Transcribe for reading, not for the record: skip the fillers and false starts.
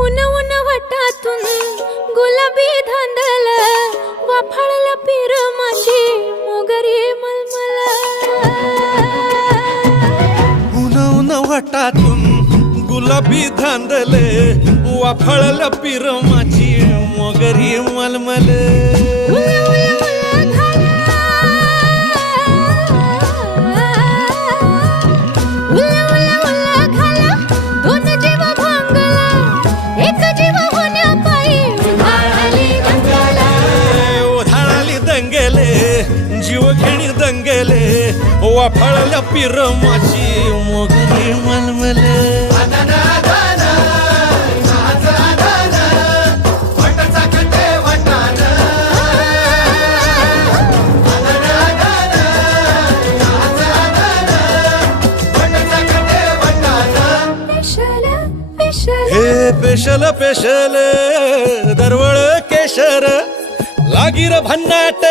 उन उन वटातून गुलाबी धांदल वाफाळला पीर माझी मोगरी मलमल उन उन वटातून गुलाबी धांदले वाफळला पीर माझी मोगरी मलमल जीव घेणी दंगेले वाफाळल्या पीर माझी मोगरी मलमल हे पेशल पेशल दरवळ केशर लागीर भन्नाट